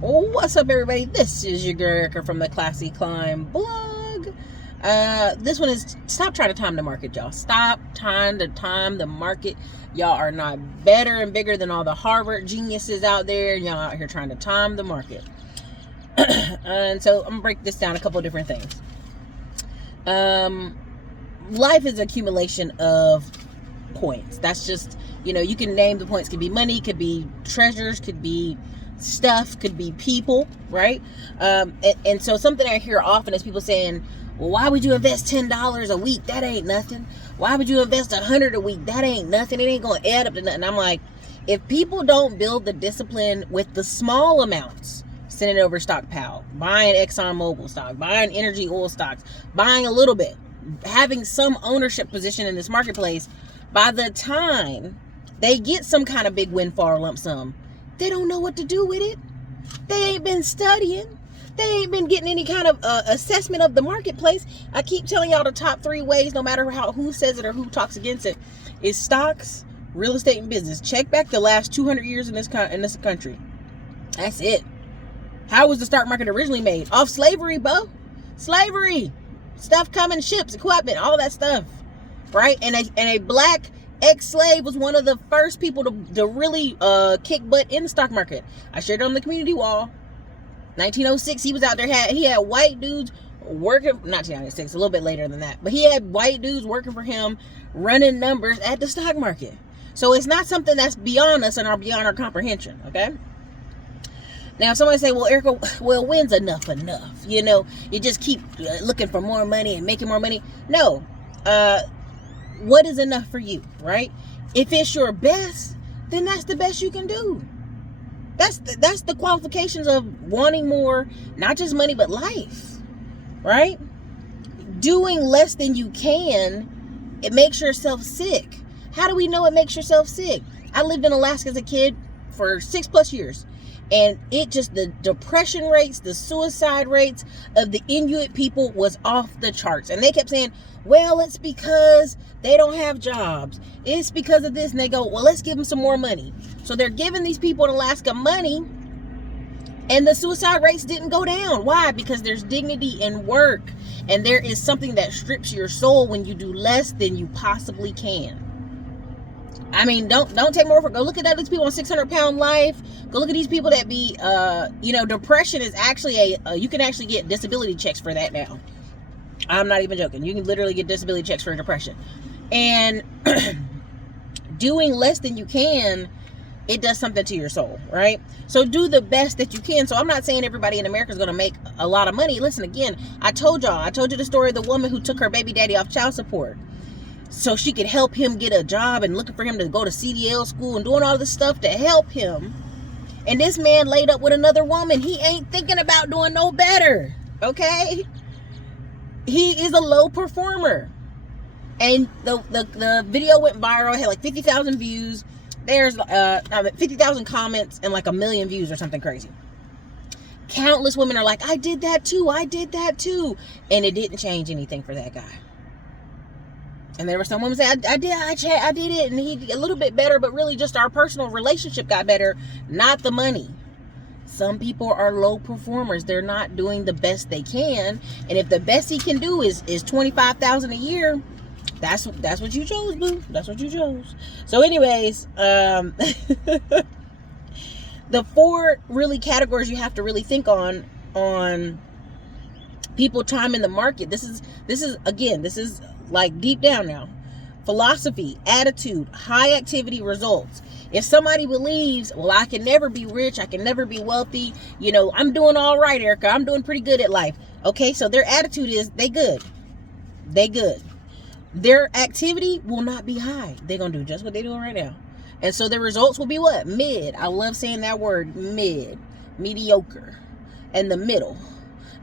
What's up, everybody? This is your girl Erica from the Classy Climb blog. This one is stop trying to time the market, y'all. Stop trying to time the market. Y'all are not better and bigger than all the Harvard geniuses out there. Y'all out here trying to time the market. And so I'm gonna break this down a couple of different things. Life is accumulation of points. That's just, you can name the points. Could be money, could be treasures, could be stuff, could be people, right? And so something I hear often is people saying, well, why would you invest $10 a week? That ain't nothing. Why would you invest $100 a week? That ain't nothing. It ain't going to add up to nothing. I'm like, if people don't build the discipline with the small amounts, sending over stockpile, buying ExxonMobil stock, buying energy oil stocks, buying a little bit, having some ownership position in this marketplace, by the time they get some kind of big windfall or lump sum, they don't know what to do with it. They ain't been studying. They ain't been getting any kind of assessment of the marketplace. I keep telling y'all the top 3 ways, no matter who says it or who talks against it, is stocks, real estate, and business. Check back the last 200 years in this country. That's it. How was the stock market originally made? Off slavery, bro. Slavery. Stuff coming, ships, equipment, all that stuff. Right? And a black ex-slave was one of the first people to really kick butt in the stock market. I shared it on the community wall. 1906, he was out there. He had white dudes working, not 1906, a little bit later than that, but he had white dudes working for him, running numbers at the stock market. So it's not something that's beyond us and beyond our comprehension. Okay. Now, somebody say, well, Erica, when's enough? You just keep looking for more money and making more money. No. What is enough for you, right? If it's your best, then that's the best you can do. That's the qualifications of wanting more, not just money, but life, right? Doing less than you can, it makes yourself sick. How do we know it makes yourself sick? I lived in Alaska as a kid for 6+ years. And the depression rates, the suicide rates of the Inuit people was off the charts. And they kept saying, well, it's because they don't have jobs. It's because of this. And they go, well, let's give them some more money. So they're giving these people in Alaska money, and the suicide rates didn't go down. Why? Because there's dignity in work. And there is something that strips your soul when you do less than you possibly can. I mean, don't take more for. Go look at these people on 600-pound life. Go look at these people that be, depression is actually you can actually get disability checks for that now. I'm not even joking. You can literally get disability checks for depression. And doing less than you can, it does something to your soul, right? So do the best that you can. So I'm not saying everybody in America is going to make a lot of money. Listen, again, I told you the story of the woman who took her baby daddy off child support so she could help him get a job, and looking for him to go to CDL school and doing all this stuff to help him. And this man laid up with another woman. He ain't thinking about doing no better, okay? He is a low performer. And the video went viral. It had like 50,000 views. There's 50,000 comments and like 1 million views or something crazy. Countless women are like, I did that too. And it didn't change anything for that guy. And there were some women say, I did it, and he a little bit better, but really just our personal relationship got better, not the money. Some people are low performers. They're not doing the best they can. And if the best he can do is $25,000 a year, that's what you chose, boo. That's what you chose. So anyways, the 4 really categories you have to really think on people timing the market. This is like deep down now. Philosophy, attitude, high activity, results. If somebody believes, well, I can never be rich, I can never be wealthy, I'm doing all right, Erica, I'm doing pretty good at life. Okay, so their attitude is they good. Their activity will not be high. They're going to do just what they're doing right now. And so their results will be what? Mid. I love saying that word, mid. Mediocre. And the middle.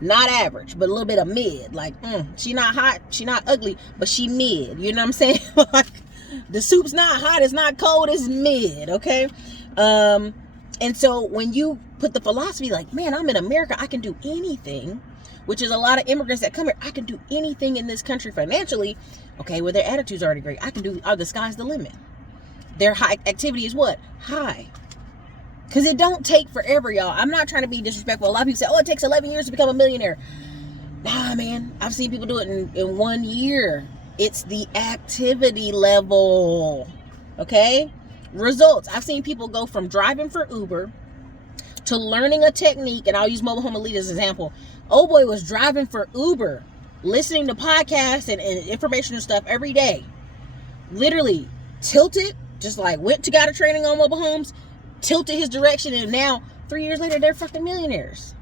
Not average, but a little bit of mid. Like, she not hot, she not ugly, but she mid. You know what I'm saying? Like, the soup's not hot, it's not cold, it's mid, okay? And so when you put the philosophy like, man, I'm in America, I can do anything, which is a lot of immigrants that come here, I can do anything in this country financially. Okay, well, their attitude's already great. I can do, the sky's the limit. Their high activity is what? High. Because it don't take forever, y'all. I'm not trying to be disrespectful. A lot of people say, oh, it takes 11 years to become a millionaire. Nah, man. I've seen people do it in 1 year. It's the activity level. Okay? Results. I've seen people go from driving for Uber to learning a technique, and I'll use Mobile Home Elite as an example. Oh boy was driving for Uber, listening to podcasts and informational stuff every day. Literally tilted, just like got a training on mobile homes, tilted his direction, and now 3 years later they're fucking millionaires.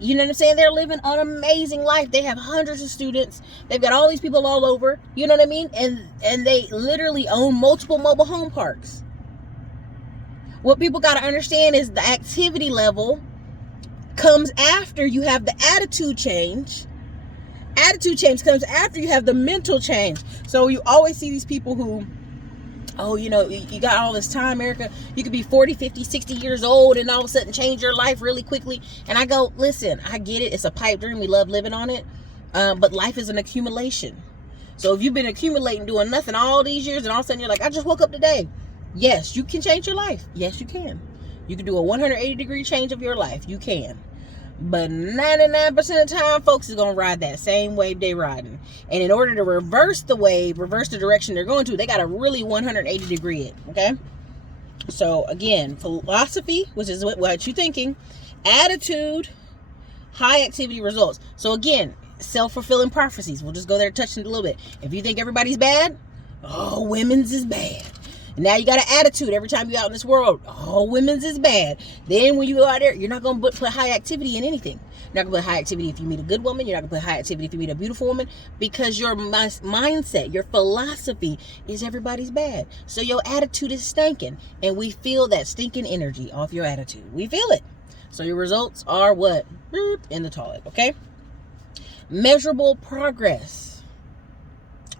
You know what I'm saying? They're living an amazing life. They have hundreds of students. They've got all these people all over. You know what I mean? And they literally own multiple mobile home parks. What people got to understand is the activity level comes after you have the attitude change. Attitude change comes after you have the mental change. So you always see these people who, oh, you know, you got all this time, Erica. You could be 40, 50, 60 years old and all of a sudden change your life really quickly. And I go, listen, I get it. It's a pipe dream. We love living on it. But life is an accumulation. So if you've been accumulating, doing nothing all these years, and all of a sudden you're like, I just woke up today. Yes, you can change your life. Yes, you can. You can do a 180-degree change of your life. You can. But 99% of the time, folks is going to ride that same wave they riding. And in order to reverse the wave, reverse the direction they're going to, they got to really 180-degree it. Okay? So, again, philosophy, which is what you're thinking. Attitude, high activity results. So, again, self-fulfilling prophecies. We'll just go there and touch it a little bit. If you think everybody's bad, oh, women's is bad. And now you got an attitude every time you're out in this world. Oh, women's is bad. Then when you go out there, you're not going to put high activity in anything. You're not going to put high activity if you meet a good woman. You're not going to put high activity if you meet a beautiful woman. Because your mindset, your philosophy is everybody's bad. So your attitude is stinking. And we feel that stinking energy off your attitude. We feel it. So your results are what? In the toilet. Okay? Measurable progress.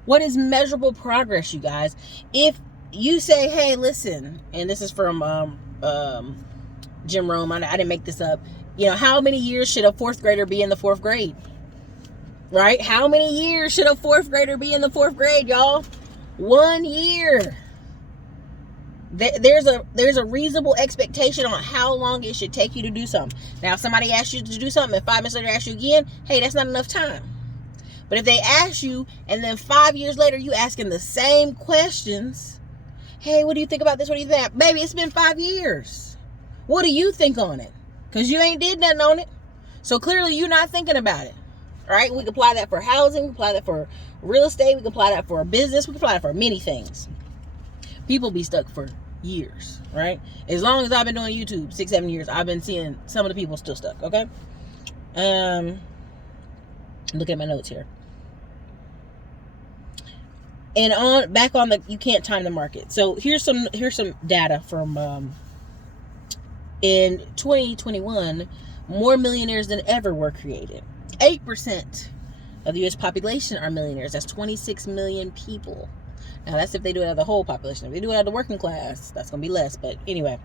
What is measurable progress, you guys? If you say, hey, listen, and this is from Jim Rome. I didn't make this up. You know, how many years should a fourth grader be in the fourth grade? Right? How many years should a fourth grader be in the fourth grade, y'all? 1 year. There's a reasonable expectation on how long it should take you to do something. Now, if somebody asks you to do something and 5 minutes later asks you again, hey, that's not enough time. But if they ask you and then 5 years later you asking the same questions, hey, what do you think about this? What do you think? Baby, it's been 5 years. What do you think on it? Because you ain't did nothing on it. So clearly you're not thinking about it. All right? We can apply that for housing. We can apply that for real estate. We can apply that for a business. We can apply that for many things. People be stuck for years, right? As long as I've been doing YouTube, 6-7 years, I've been seeing some of the people still stuck, okay? Look at my notes here. And back on the, you can't time the market. So here's some data from in 2021, more millionaires than ever were created. 8% of the U.S. population are millionaires. That's 26 million people. Now that's if they do it out of the whole population. If they do it out of the working class, that's gonna be less. But anyway,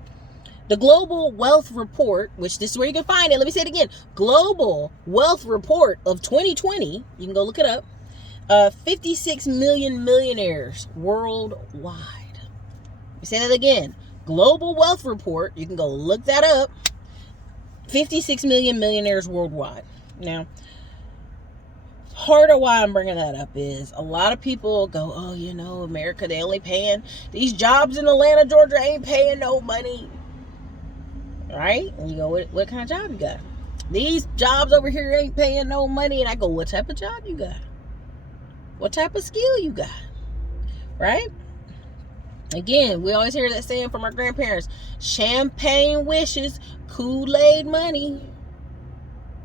the Global Wealth Report, which this is where you can find it. Let me say it again. Global Wealth Report of 2020. You can go look it up. 56 million millionaires worldwide. Let me say that again. Global Wealth Report. You can go look that up. 56 million millionaires worldwide. Now, part of why I'm bringing that up is a lot of people go, oh, you know, America, they only paying, these jobs in Atlanta, Georgia ain't paying no money. Right? And you go, what kind of job you got? These jobs over here ain't paying no money. And I go, what type of job you got? What type of skill you got? Right? Again, we always hear that saying from our grandparents, champagne wishes, Kool-Aid money.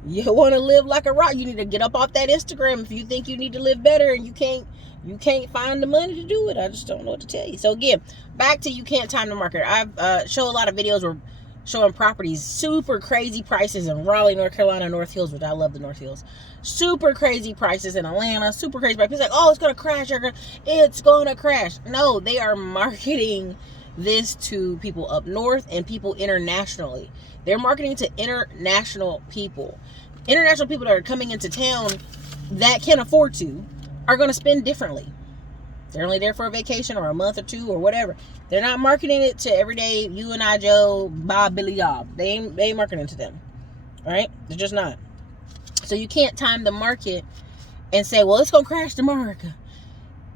You want to live like a rock, you need to get up off that Instagram if you think you need to live better and you can't find the money to do it. I just don't know what to tell you. So again, back to you can't time the market. I've show a lot of videos where showing properties, super crazy prices in Raleigh, North Carolina, North Hills, which I love the North Hills. Super crazy prices in Atlanta, super crazy prices. It's like, oh, it's going to crash. It's going to crash. No, they are marketing this to people up north and people internationally. They're marketing to international people. International people that are coming into town that can afford to are going to spend differently. They're only there for a vacation or a month or two or whatever. They're not marketing it to everyday you and I Joe, Bob, Billy, Bob. They ain't marketing to them. Right? They're just not. So you can't time the market and say, well, it's going to crash tomorrow.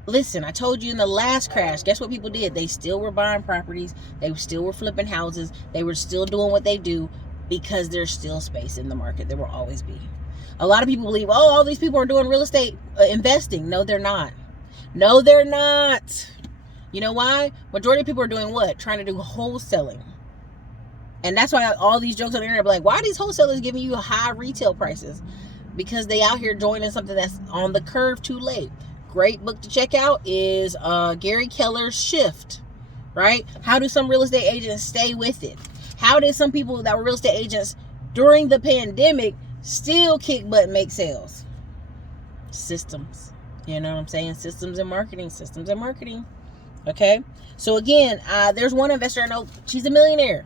Listen, I told you in the last crash, guess what people did? They still were buying properties. They still were flipping houses. They were still doing what they do because there's still space in the market. There will always be. A lot of people believe, oh, all these people are doing real estate investing. No, they're not. No, they're not. You know why? Majority of people are doing what? Trying to do wholesaling. And that's why all these jokes on the internet are like, why are these wholesalers giving you high retail prices? Because they out here joining something that's on the curve too late. Great book to check out is Gary Keller's Shift, right? How do some real estate agents stay with it? How did some people that were real estate agents during the pandemic still kick butt and make sales? Systems. You know what I'm saying? Systems and marketing. Systems and marketing. Okay? So again, there's one investor I know, she's a millionaire.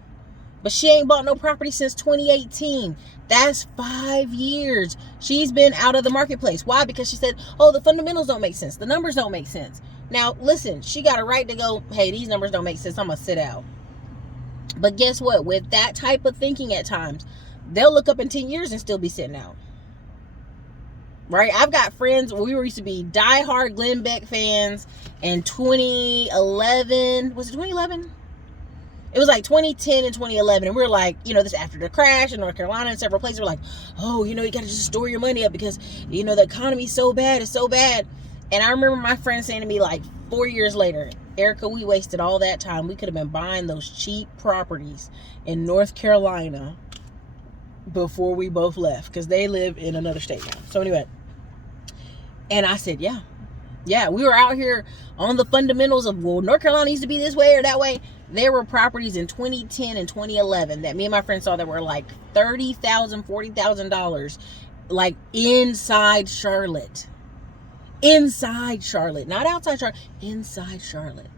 But she ain't bought no property since 2018. That's 5 years. She's been out of the marketplace. Why? Because she said, oh, the fundamentals don't make sense. The numbers don't make sense. Now, listen, she got a right to go, hey, these numbers don't make sense. I'm going to sit out. But guess what? With that type of thinking at times, they'll look up in 10 years and still be sitting out. Right? I've got friends, we used to be diehard Glenn Beck fans in 2011. Was it 2011? It was like 2010 and 2011. And we were like, you know, this after the crash in North Carolina and several places. We're like, oh, you know, you got to just store your money up because, you know, the economy's so bad. It's so bad. And I remember my friend saying to me like 4 years later, Erica, we wasted all that time. We could have been buying those cheap properties in North Carolina before we both left because they live in another state now. So anyway, and I said, yeah, we were out here on the fundamentals of, well, North Carolina used to be this way or that way. There were properties in 2010 and 2011 that me and my friend saw that were like $30,000, $40,000, like inside Charlotte. Inside Charlotte. Not outside Charlotte. Inside Charlotte.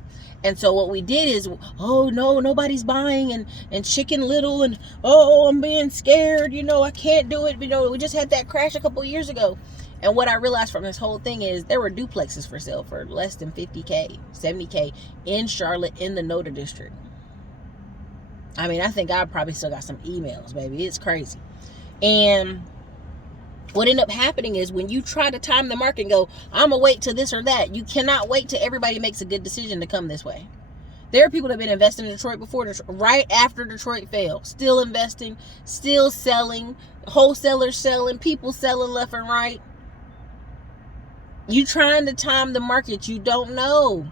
And so what we did is, oh, no, nobody's buying and Chicken Little and, oh, I'm being scared. You know, I can't do it. You know, we just had that crash a couple of years ago. And what I realized from this whole thing is there were duplexes for sale for less than $50K, $70K in Charlotte in the NODA district. I mean, I think I probably still got some emails, baby. It's crazy. And what ended up happening is when you try to time the market and go, I'm going to wait till this or that, you cannot wait till everybody makes a good decision to come this way. There are people that have been investing in Detroit before, right after Detroit failed. Still investing, still selling, wholesalers selling, people selling left and right. You trying to time the market, you don't know.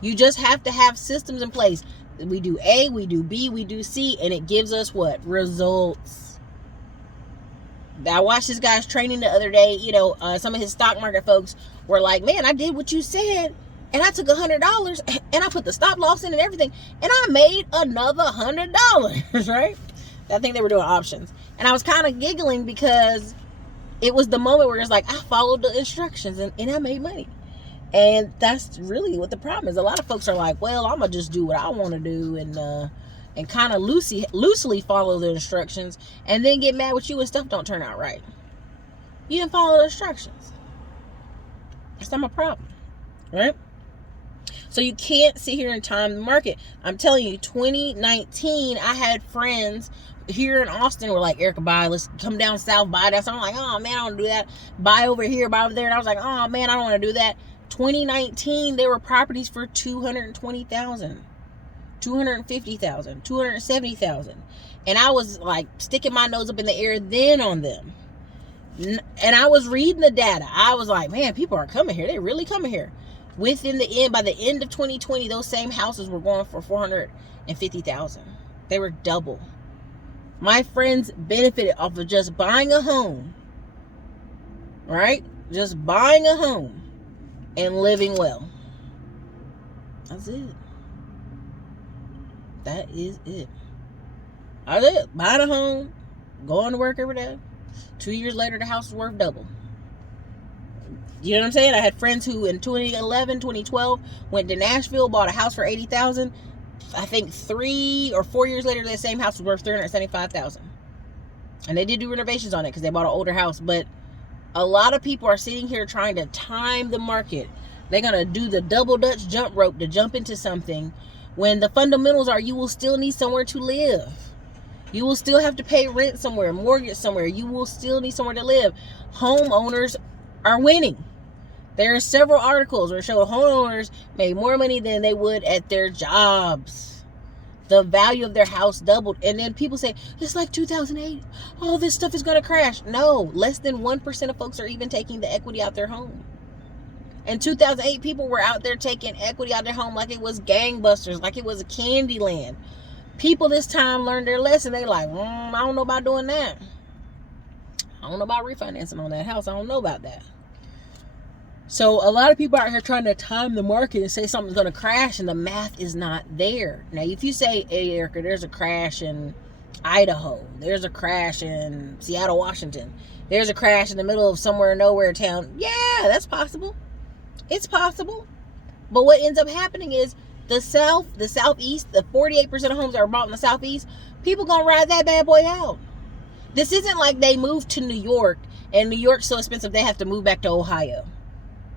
You just have to have systems in place. We do A, we do B, we do C, and it gives us what? Results. I watched this guy's training the other day. You know, some of his stock market folks were like, man, I did what you said, and I took $100, and I put the stop loss in and everything, and I made another $100, right? I think they were doing options. And I was kind of giggling because it was the moment where it's like, I followed the instructions and I made money. And that's really what the problem is. A lot of folks are like, well, I'm going to just do what I want to do and kind of loosely follow the instructions and then get mad with you when stuff don't turn out right. You didn't follow the instructions. That's not my problem, right? So you can't sit here and time the market. I'm telling you, 2019, I had friends here in Austin were like, Erica, buy, let's come down south, buy that. So I'm like, oh man, I don't want to do that. Buy over here, buy over there. And I was like, oh man, I don't want to do that. 2019, there were properties for $220,000, $250,000, $270,000. And I was like sticking my nose up in the air then on them. And I was reading the data. I was like, man, people are coming here. They're really coming here. By the end of 2020, those same houses were going for $450,000. They were double. My friends benefited off of just buying a home, right? Just buying a home and living well. That's it. That is it. That's it. Buying a home, going to work every day. 2 years later, the house is worth double. You know what I'm saying? I had friends who in 2011, 2012 went to Nashville, bought a house for $80,000. I think 3 or 4 years later, that same house was worth $375,000. And they did do renovations on it because they bought an older house. But a lot of people are sitting here trying to time the market. They're going to do the double Dutch jump rope to jump into something when the fundamentals are you will still need somewhere to live. You will still have to pay rent somewhere, mortgage somewhere. You will still need somewhere to live. Homeowners are winning. There are several articles where show homeowners made more money than they would at their jobs. The value of their house doubled. And then people say, it's like 2008. Oh, this stuff is going to crash. No, less than 1% of folks are even taking the equity out their home. In 2008, people were out there taking equity out their home like it was gangbusters, like it was a candy land. People this time learned their lesson. They like, I don't know about doing that. I don't know about refinancing on that house. I don't know about that. So a lot of people out here trying to time the market and say something's going to crash, and the math is not there. Now, if you say, hey, Erica, there's a crash in Idaho. There's a crash in Seattle, Washington. There's a crash in the middle of somewhere nowhere town. Yeah, that's possible. It's possible. But what ends up happening is the Southeast, the 48% of homes that are bought in the Southeast, people going to ride that bad boy out. This isn't like they moved to New York and New York's so expensive they have to move back to Ohio.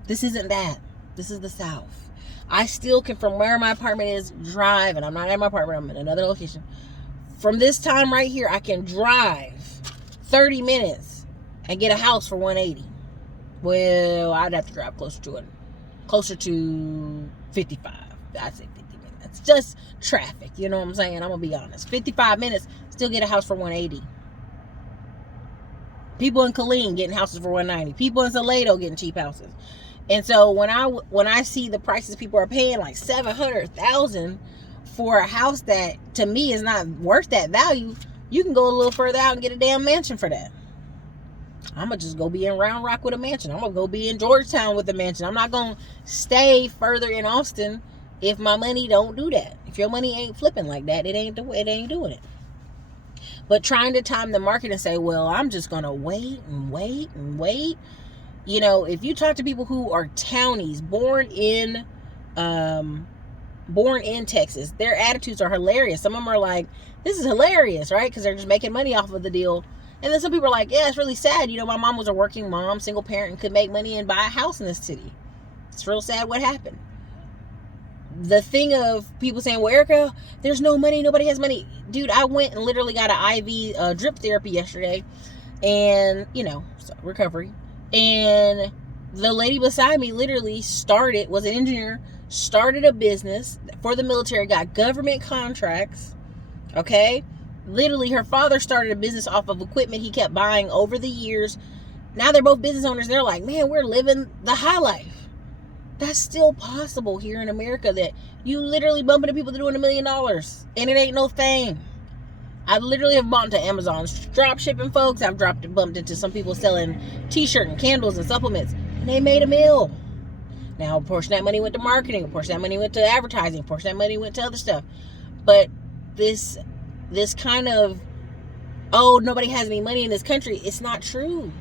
This isn't that. This is the South. I still can, from where my apartment is, drive, and I'm not at my apartment, I'm in another location. From this time right here, I can drive 30 minutes and get a house for $180. Well, I'd have to drive closer to 55. I'd say 50 minutes. Just traffic, you know what I'm saying? I'm going to be honest. 55 minutes, still get a house for $180. People in Killeen getting houses for $190. People in Salado getting cheap houses. And so when I see the prices people are paying, like $700,000 for a house that to me is not worth that value, you can go a little further out and get a damn mansion for that. I'm going to just go be in Round Rock with a mansion. I'm going to go be in Georgetown with a mansion. I'm not going to stay further in Austin if my money don't do that. If your money ain't flipping like that, it ain't doing it. But trying to time the market and say, well, I'm just going to wait and wait and wait. You know, if you talk to people who are Townies, born in Texas, their attitudes are hilarious. Some of them are like, this is hilarious, right? Because they're just making money off of the deal. And then some people are like, yeah, it's really sad. You know, my mom was a working mom, single parent, and could make money and buy a house in this city. It's real sad what happened. The thing of people saying, well, Erica, there's no money. Nobody has money. Dude, I went and literally got an IV drip therapy yesterday. And, you know, recovery. And the lady beside me literally was an engineer, started a business for the military, got government contracts. Okay? Literally, her father started a business off of equipment he kept buying over the years. Now they're both business owners. They're like, man, we're living the high life. That's still possible here in America, that you literally bump into people that are doing $1 million and it ain't no thing. I literally have bumped into Amazon's dropshipping folks. I've bumped into some people selling t-shirts and candles and supplements, and they made $1 million. Now, a portion of that money went to marketing, a portion of that money went to advertising, a portion of that money went to other stuff. But this kind of, oh, nobody has any money in this country, it's not true.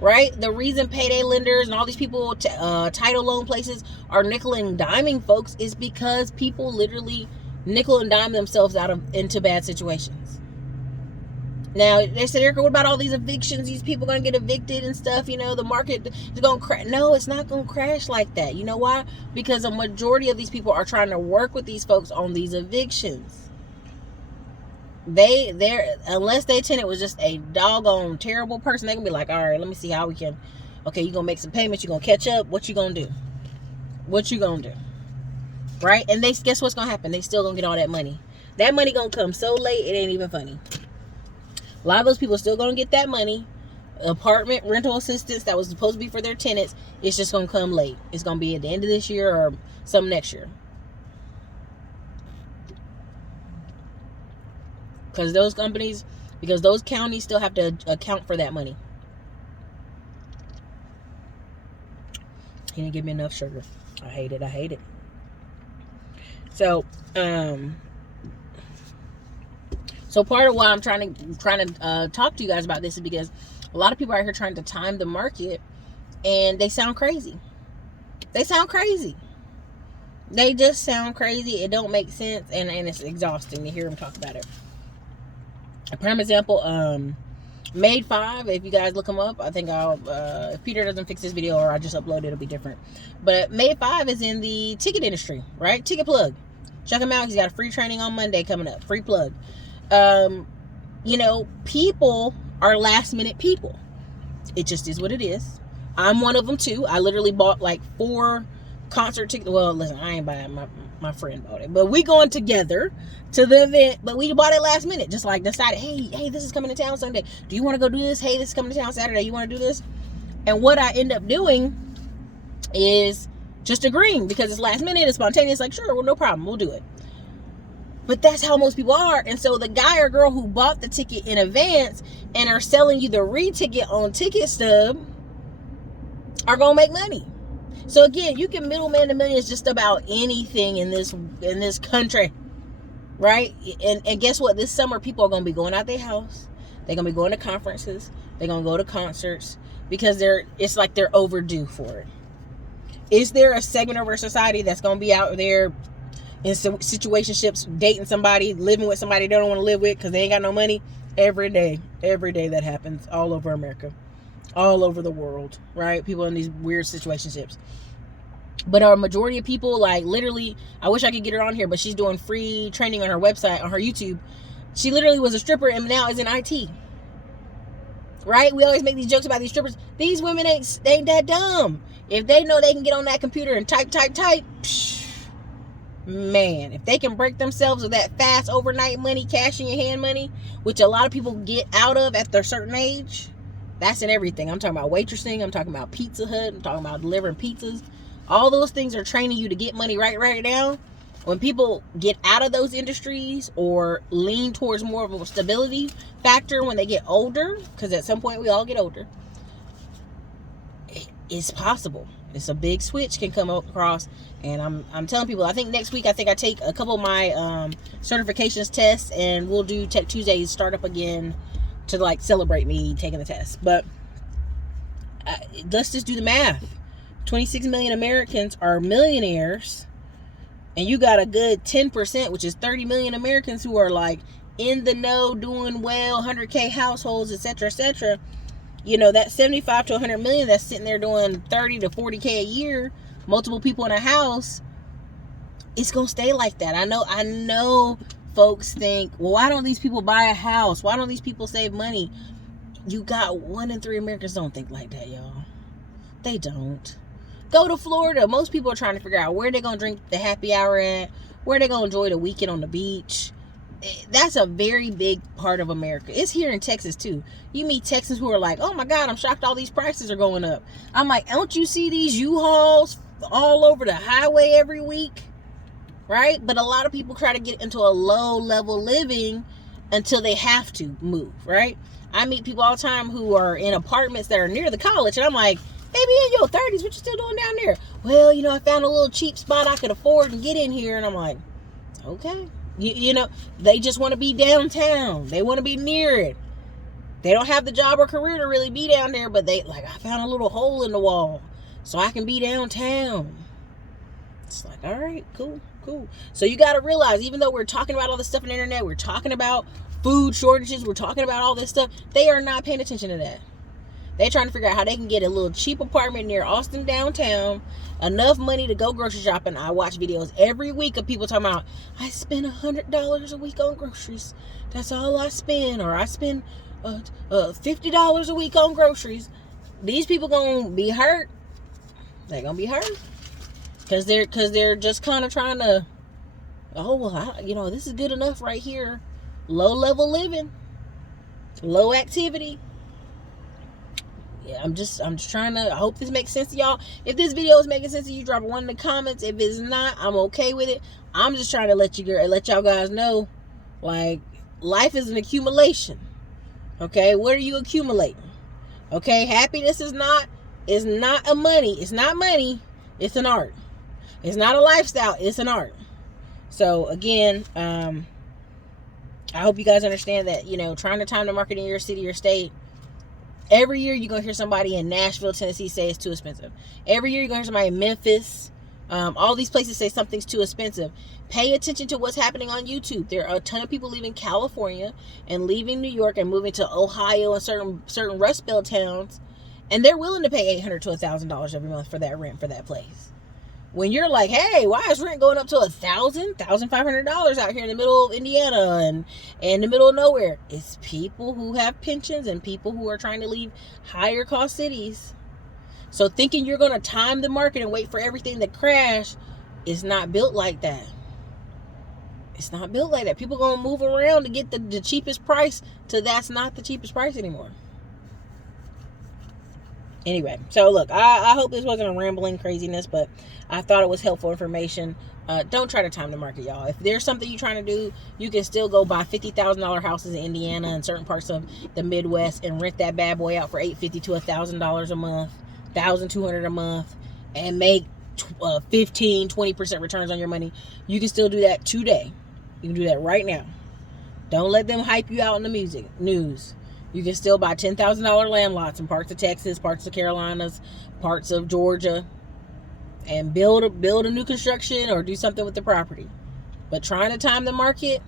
Right? The reason payday lenders and all these people, title loan places are nickel and diming folks is because people literally nickel and dime themselves into bad situations. Now, they said, Erica, what about all these evictions? These people are going to get evicted and stuff. You know, the market is going to crash. No, it's not going to crash like that. You know why? Because a majority of these people are trying to work with these folks on these evictions. Unless their tenant was just a doggone terrible person, they can be like, all right, let me see how we can, okay, you're going to make some payments, you're going to catch up, what you going to do? What you going to do? Right? And guess what's going to happen? They still going to get all that money. That money going to come so late, it ain't even funny. A lot of those people are still going to get that money. Apartment rental assistance that was supposed to be for their tenants, it's just going to come late. It's going to be at the end of this year or some next year. Because those counties still have to account for that money. He didn't give me enough sugar. I hate it. So, part of why I'm trying to talk to you guys about this is because a lot of people are here trying to time the market, and they sound crazy. They just sound crazy. It don't make sense, and it's exhausting to hear them talk about it. A prime example, Made 5, if you guys look them up, I think I'll, if Peter doesn't fix this video or I just upload it, it'll be different. But Made 5 is in the ticket industry, right? Ticket plug. Check him out. He's got a free training on Monday coming up. Free plug. You know, people are last minute people. It just is what it is. I'm one of them too. I literally bought like 4 concert tickets. Well, listen, I ain't buying, my friend bought it, but we going together to the event, but we bought it last minute. Just like decided, hey, this is coming to town Sunday. Do you want to go do this? Hey, this is coming to town Saturday. You want to do this? And what I end up doing is just agreeing because it's last minute, it's spontaneous, like, sure, well, no problem, we'll do it. But that's how most people are. And so the guy or girl who bought the ticket in advance and are selling you the re-ticket on Ticket Stub are gonna make money. So again, you can middleman the millions just about anything in this country, right? And guess what? This summer, people are gonna be going out their house. They're gonna be going to conferences. They're gonna go to concerts because it's like they're overdue for it. Is there a segment of our society that's gonna be out there in situationships, dating somebody, living with somebody they don't want to live with because they ain't got no money? Every day that happens all over America, all over the world, right? People in these weird situationships. But our majority of people, like, literally, I wish I could get her on here, but she's doing free training on her website, on her YouTube. She literally was a stripper and now is in IT, right? We always make these jokes about these strippers. These women ain't that dumb. If they know they can get on that computer and type, psh, man, if they can break themselves with that fast overnight money, cash in your hand money, which a lot of people get out of at their certain age, that's in everything. I'm talking about waitressing, I'm talking about Pizza Hut, I'm talking about delivering pizzas. All those things are training you to get money right now. When people get out of those industries or lean towards more of a stability factor when they get older, because at some point we all get older, it's possible. It's a big switch can come across. And I'm telling people, I think next week, I take a couple of my certifications tests, and we'll do Tech Tuesdays start up again to like celebrate me taking the test. But let's just do the math. 26 million Americans are millionaires, and you got a good 10%, which is 30 million Americans who are like in the know, doing well, 100K households, etc. You know, that 75 to 100 million that's sitting there doing 30 to 40K a year, multiple people in a house, it's gonna stay like that. I know folks think, well, why don't these people buy a house? Why don't these people save money? You got 1 in 3 Americans don't think like that, y'all. They don't. Go to Florida. Most people are trying to figure out where they're gonna drink the happy hour at, where they're gonna enjoy the weekend on the beach. That's a very big part of America. It's here in Texas too. You meet Texans who are like, oh my God, I'm shocked all these prices are going up. I'm like, don't you see these U-Hauls all over the highway every week? Right? But a lot of people try to get into a low level living until they have to move, right? I meet people all the time who are in apartments that are near the college, and I'm like, baby, in your 30s, what you still doing down there? Well, you know, I found a little cheap spot I could afford and get in here. And I'm like, okay. You know, they just want to be downtown. They want to be near it. They don't have the job or career to really be down there, but they like, I found a little hole in the wall so I can be downtown. It's like, all right, cool. So you got to realize, even though we're talking about all this stuff on the internet, we're talking about food shortages, we're talking about all this stuff, they are not paying attention to that. They're trying to figure out how they can get a little cheap apartment near Austin downtown, enough money to go grocery shopping. I watch videos every week of people talking about, I spend $100 a week on groceries. That's all I spend. Or I spend $50 a week on groceries. These people gonna be hurt. They're gonna be hurt because they're just kind of trying to, oh well, this is good enough right here. Low level living, low activity. Yeah, I'm just trying to, I hope this makes sense to y'all. If this video is making sense to you, drop 1 in the comments. If it's not, I'm okay with it. I'm just trying to let y'all guys know, like, life is an accumulation. Okay, what are you accumulating? Okay, happiness is not a money. It's not money. It's an art. It's not a lifestyle. It's an art. So again, I hope you guys understand that, trying to time the market in your city or state. Every year you're going to hear somebody in Nashville, Tennessee say it's too expensive. Every year you're going to hear somebody in Memphis, All these places say something's too expensive. Pay attention to what's happening on YouTube. There are a ton of people leaving California and leaving New York and moving to Ohio and certain Rust Belt towns, and they're willing to pay $800 to $1,000 every month for that rent for that place. When you're like, hey, why is rent going up to $1,500 out here in the middle of Indiana and in the middle of nowhere? It's people who have pensions and people who are trying to leave higher cost cities. So thinking you're going to time the market and wait for everything to crash is not built like that. It's not built like that. People going to move around to get the cheapest price till that's not the cheapest price anymore. Anyway, so look, I hope this wasn't a rambling craziness, but I thought it was helpful information. Don't try to time the market, y'all. If there's something you're trying to do, you can still go buy $50,000 houses in Indiana and certain parts of the Midwest and rent that bad boy out for $850 to $1,000 a month, $1,200 a month, and make 15-20% returns on your money. You can still do that today. You can do that right now. Don't let them hype you out in the news. You can still buy $10,000 land lots in parts of Texas, parts of Carolinas, parts of Georgia, and build a new construction or do something with the property. But trying to time the market,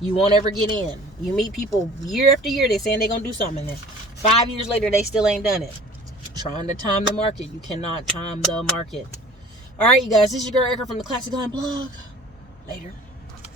you won't ever get in. You meet people year after year, they saying they're going to do something, and then 5 years later, they still ain't done it. Trying to time the market. You cannot time the market. All right, you guys, this is your girl Erica from the Classic Line blog. Later.